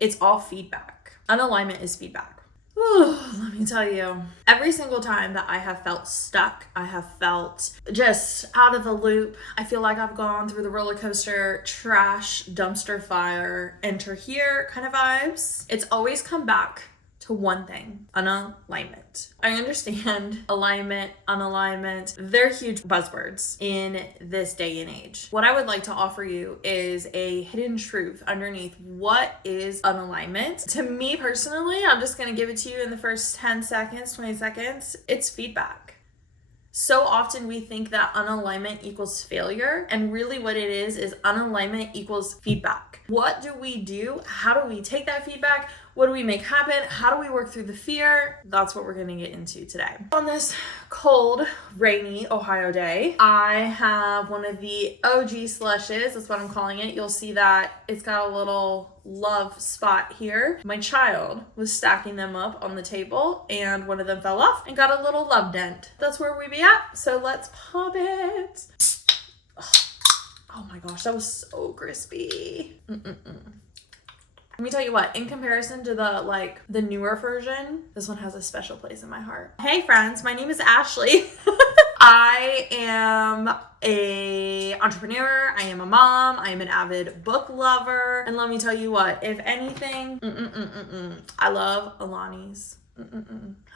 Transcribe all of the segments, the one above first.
It's all feedback. Unalignment is feedback. Let me tell you, every single time that I have felt stuck, I have felt just out of the loop. I feel like I've gone through the roller coaster, trash, dumpster fire, enter here kind of vibes. It's always come back to one thing: unalignment. I understand alignment, unalignment, they're huge buzzwords in this day and age. What I would like to offer you is a hidden truth underneath what is unalignment. To me personally, I'm just going to give it to you in the first 10 seconds, 20 seconds. It's feedback. So often we think that unalignment equals failure, and really what it is unalignment equals feedback. What do we do? How do we take that feedback? What do we make happen? How do we work through the fear? That's what we're going to get into today. On this cold, rainy Ohio day, I have one of the OG slushes. That's what I'm calling it. You'll see that it's got a little love spot here. My child was stacking them up on the table and one of them fell off and got a little love dent. That's where we be at. So let's pop it. Oh my gosh, that was so crispy. Let me tell you what, in comparison to the newer version, this one has a special place in my heart. Hey friends, my name is Ashley. I am an entrepreneur, I am a mom, I am an avid book lover, and let me tell you what, if anything, I love Alani's.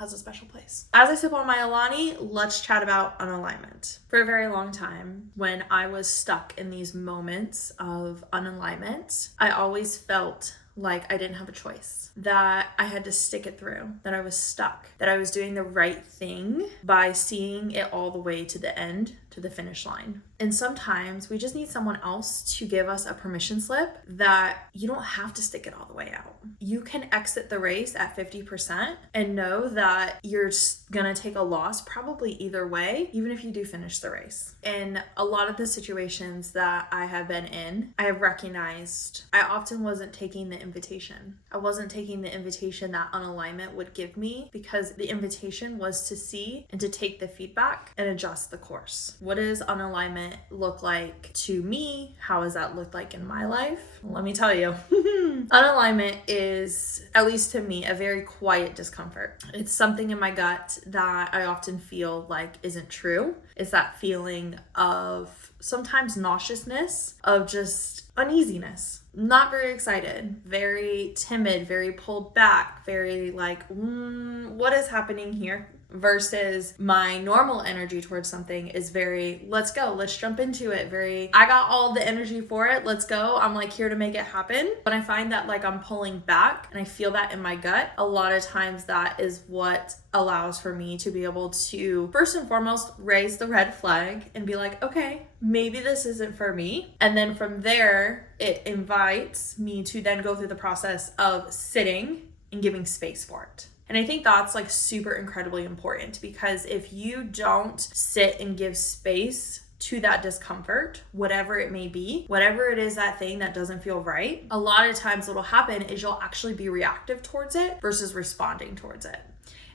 Has a special place. As I sip on my Alani, let's chat about unalignment. For a very long time, when I was stuck in these moments of unalignment, I always felt like I didn't have a choice, that I had to stick it through, that I was stuck, that I was doing the right thing by seeing it all the way to the end, to the finish line. And sometimes we just need someone else to give us a permission slip that you don't have to stick it all the way out. You can exit the race at 50% and know that you're gonna take a loss probably either way, even if you do finish the race. In a lot of the situations that I have been in, I have recognized I often wasn't taking the invitation. I wasn't taking the invitation that unalignment would give me, because the invitation was to see and to take the feedback and adjust the course. What does unalignment look like to me? How has that looked like in my life? Let me tell you. Unalignment is, at least to me, a very quiet discomfort. It's something in my gut that I often feel like isn't true. It's that feeling of sometimes nauseousness, of just uneasiness. Not very excited, very timid, very pulled back, very like, what is happening here? Versus my normal energy towards something is very, let's go, let's jump into it. Very, I got all the energy for it, let's go. I'm like here to make it happen. When I find that like I'm pulling back and I feel that in my gut, a lot of times that is what allows for me to be able to first and foremost raise the red flag and be like, okay, maybe this isn't for me. And then from there, it invites me to then go through the process of sitting and giving space for it. And I think that's like super incredibly important, because if you don't sit and give space to that discomfort, whatever it may be, whatever it is, that thing that doesn't feel right, a lot of times what'll happen is you'll actually be reactive towards it versus responding towards it.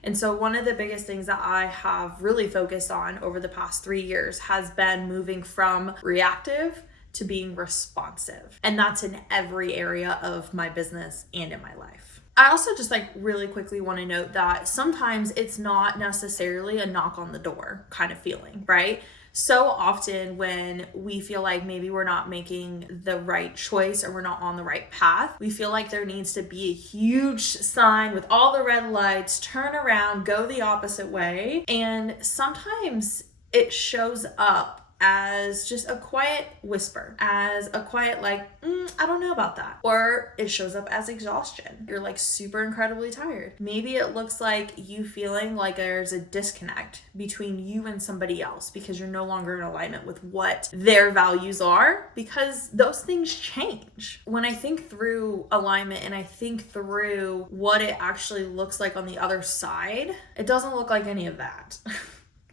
And so one of the biggest things that I have really focused on over the past 3 years has been moving from reactive to being responsive. And that's in every area of my business and in my life. I also just like really quickly want to note that sometimes it's not necessarily a knock on the door kind of feeling, right? So often when we feel like maybe we're not making the right choice or we're not on the right path, we feel like there needs to be a huge sign with all the red lights, turn around, go the opposite way. And sometimes it shows up as just a quiet whisper, as a quiet like, I don't know about that. Or it shows up as exhaustion. You're like super incredibly tired. Maybe it looks like you feeling like there's a disconnect between you and somebody else because you're no longer in alignment with what their values are, because those things change. When I think through alignment and I think through what it actually looks like on the other side, it doesn't look like any of that.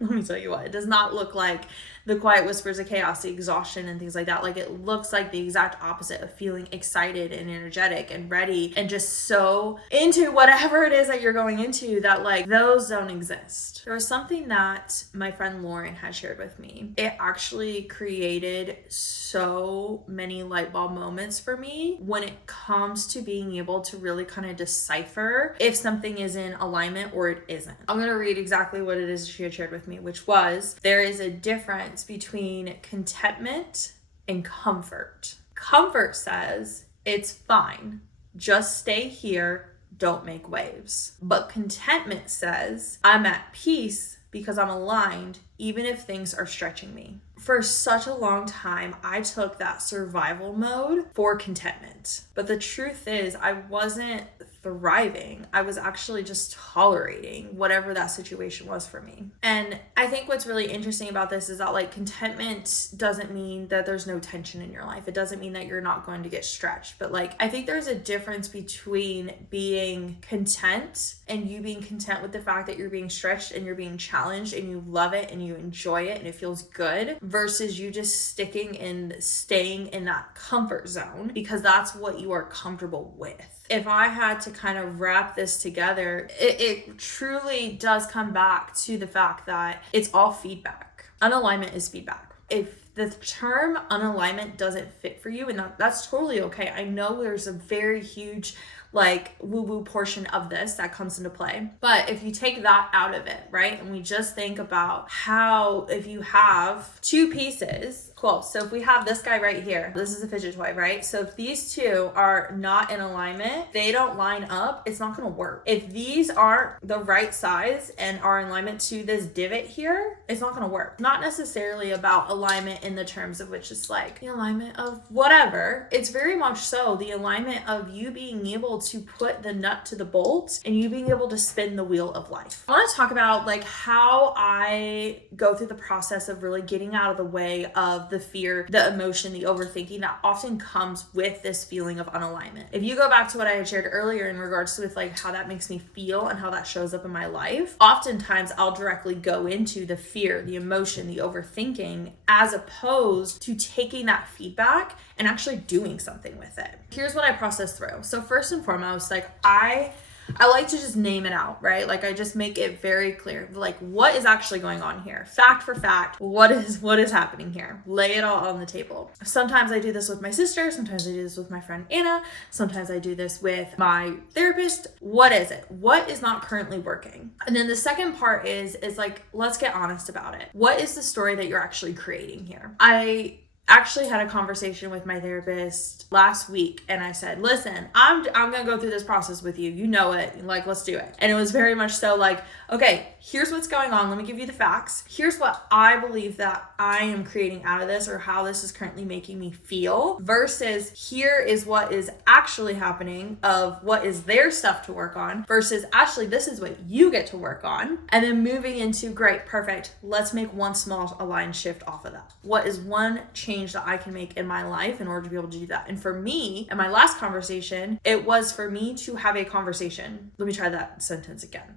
Let me tell you what, it does not look like the quiet whispers of chaos, the exhaustion and things like that. Like it looks like the exact opposite of feeling excited and energetic and ready and just so into whatever it is that you're going into, that like those don't exist. There was something that my friend Lauren had shared with me. It actually created so many light bulb moments for me when it comes to being able to really kind of decipher if something is in alignment or it isn't. I'm going to read exactly what it is she had shared with me, which was, there is a difference between contentment and comfort. Comfort says, it's fine, just stay here, don't make waves. But contentment says, I'm at peace because I'm aligned, even if things are stretching me. For such a long time, I took that survival mode for contentment. But the truth is, I wasn't thriving. I was actually just tolerating whatever that situation was for me. And I think what's really interesting about this is that like contentment doesn't mean that there's no tension in your life. It doesn't mean that you're not going to get stretched. But like, I think there's a difference between being content and you being content with the fact that you're being stretched and you're being challenged and you love it and you enjoy it and it feels good, versus you just staying in that comfort zone because that's what you are comfortable with. If I had to kind of wrap this together, it truly does come back to the fact that it's all feedback. Unalignment is feedback. If the term unalignment doesn't fit for you, and that's totally okay. I know there's a very huge like woo-woo portion of this that comes into play. But if you take that out of it, right? And we just think about how if you have two pieces, cool. So if we have this guy right here, this is a fidget toy, right? So if these two are not in alignment, they don't line up, it's not gonna work. If these aren't the right size and are in alignment to this divot here, it's not gonna work. Not necessarily about alignment in the terms of which is like the alignment of whatever. It's very much so the alignment of you being able to put the nut to the bolt and you being able to spin the wheel of life. I want to talk about like how I go through the process of really getting out of the way of the fear, the emotion, the overthinking that often comes with this feeling of unalignment. If you go back to what I had shared earlier in regards to with like how that makes me feel and how that shows up in my life, oftentimes I'll directly go into the fear, the emotion, the overthinking, as opposed to taking that feedback and actually doing something with it. Here's what I process through. So first and foremost, like I like to just name it out, right? Like I just make it very clear, like what is actually going on here? Fact for fact, what is happening here? Lay it all on the table. Sometimes I do this with my sister, sometimes I do this with my friend Anna, sometimes I do this with my therapist. What is it? What is not currently working? And then the second part is like, let's get honest about it. What is the story that you're actually creating here? I actually had a conversation with my therapist last week and I said, listen, I'm gonna go through this process with you. You know it, like, let's do it. And it was very much so like, okay, here's what's going on. Let me give you the facts. Here's what I believe that I am creating out of this or how this is currently making me feel versus here is what is actually happening of what is their stuff to work on versus actually this is what you get to work on. And then moving into great, perfect. Let's make one small aligned shift off of that. What is one change that I can make in my life in order to be able to do that? And for me, in my last conversation, it was for me to have a conversation. Let me try that sentence again.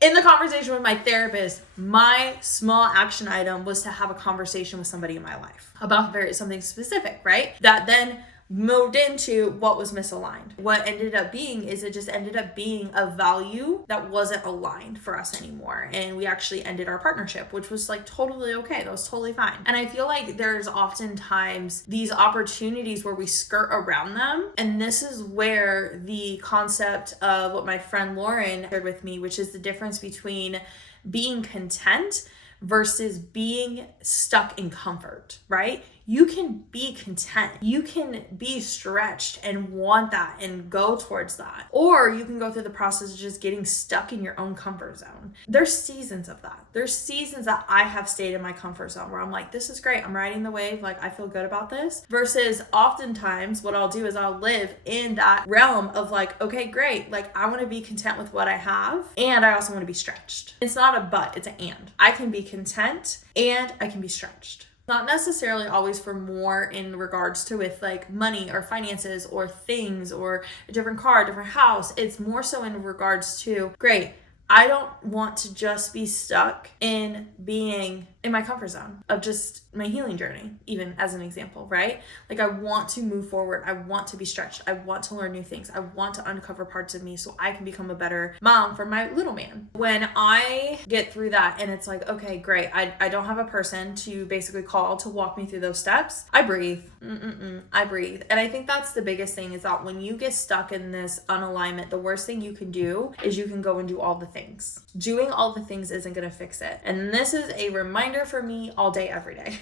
In the conversation with my therapist, my small action item was to have a conversation with somebody in my life about something specific, right? That then moved into what was misaligned. What ended up being is it just ended up being a value that wasn't aligned for us anymore. And we actually ended our partnership, which was like totally okay. That was totally fine. And I feel like there's oftentimes these opportunities where we skirt around them. And this is where the concept of what my friend Lauren shared with me, which is the difference between being content versus being stuck in comfort, right? You can be content. You can be stretched and want that and go towards that. Or you can go through the process of just getting stuck in your own comfort zone. There's seasons of that. There's seasons that I have stayed in my comfort zone where I'm like, this is great. I'm riding the wave. Like, I feel good about this. Versus oftentimes what I'll do is I'll live in that realm of like, okay, great. Like, I want to be content with what I have. And I also want to be stretched. It's not a but, it's an and. I can be content and I can be stretched. Not necessarily always for more in regards to with like money or finances or things or a different car, a different house. It's more so in regards to, great, I don't want to just be stuck in being in my comfort zone of just my healing journey, even as an example, right? Like I want to move forward. I want to be stretched. I want to learn new things. I want to uncover parts of me so I can become a better mom for my little man. When I get through that and it's like, okay, great. I don't have a person to basically call to walk me through those steps. I breathe. I breathe. And I think that's the biggest thing, is that when you get stuck in this unalignment, the worst thing you can do is you can go and do all the things. Doing all the things isn't going to fix it. And this is a reminder for me all day, every day.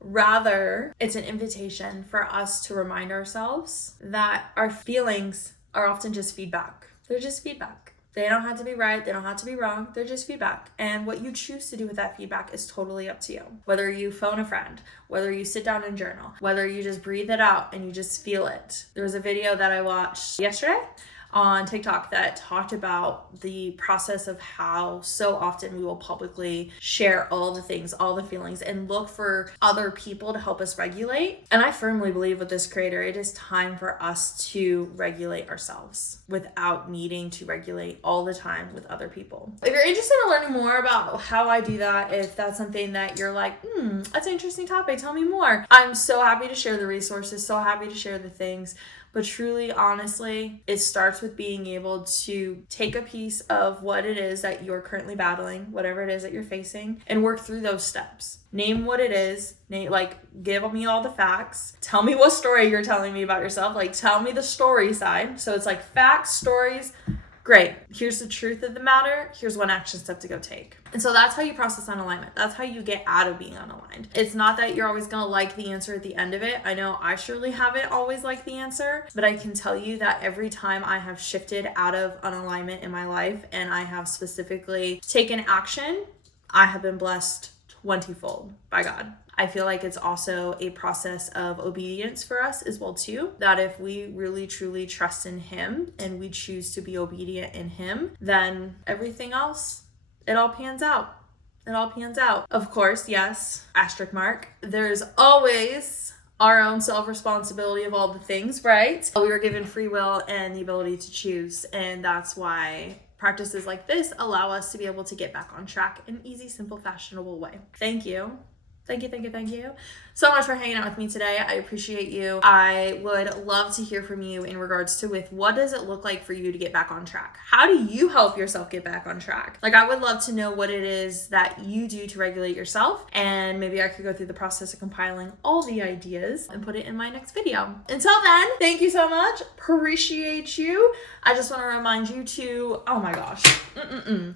Rather, it's an invitation for us to remind ourselves that our feelings are often just feedback. They're just feedback. They don't have to be right. They don't have to be wrong. They're just feedback. And what you choose to do with that feedback is totally up to you. Whether you phone a friend, whether you sit down and journal, whether you just breathe it out and you just feel it. There was a video that I watched yesterday on TikTok that talked about the process of how so often we will publicly share all the things, all the feelings, and look for other people to help us regulate. And I firmly believe with this creator, it is time for us to regulate ourselves without needing to regulate all the time with other people. If you're interested in learning more about how I do that, if that's something that you're like, that's an interesting topic, tell me more. I'm so happy to share the resources, so happy to share the things. But truly, honestly, it starts with being able to take a piece of what it is that you're currently battling, whatever it is that you're facing, and work through those steps. Name what it is, give me all the facts. Tell me what story you're telling me about yourself. Like, tell me the story side. So it's like facts, stories. Great. Here's the truth of the matter. Here's one action step to go take. And so that's how you process unalignment. That's how you get out of being unaligned. It's not that you're always going to like the answer at the end of it. I know I surely haven't always liked the answer, but I can tell you that every time I have shifted out of unalignment in my life and I have specifically taken action, I have been blessed 20-fold by God. I feel like it's also a process of obedience for us as well too, that if we really truly trust in Him and we choose to be obedient in Him, then everything else, it all pans out. It all pans out. Of course, yes, asterisk mark, there's always our own self-responsibility of all the things, right? We were given free will and the ability to choose, and that's why practices like this allow us to be able to get back on track in an easy, simple, fashionable way. Thank you. Thank you so much for hanging out with me today. I appreciate you. I would love to hear from you in regards to what does it look like for you to get back on track? How do you help yourself get back on track? Like, I would love to know what it is that you do to regulate yourself, and maybe I could go through the process of compiling all the ideas and put it in my next video. Until then, thank you so much. Appreciate you. I just want to remind you to, oh my gosh,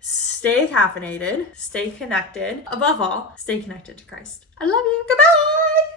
stay caffeinated, stay connected. Above all, stay connected to Christ. I love you. Goodbye.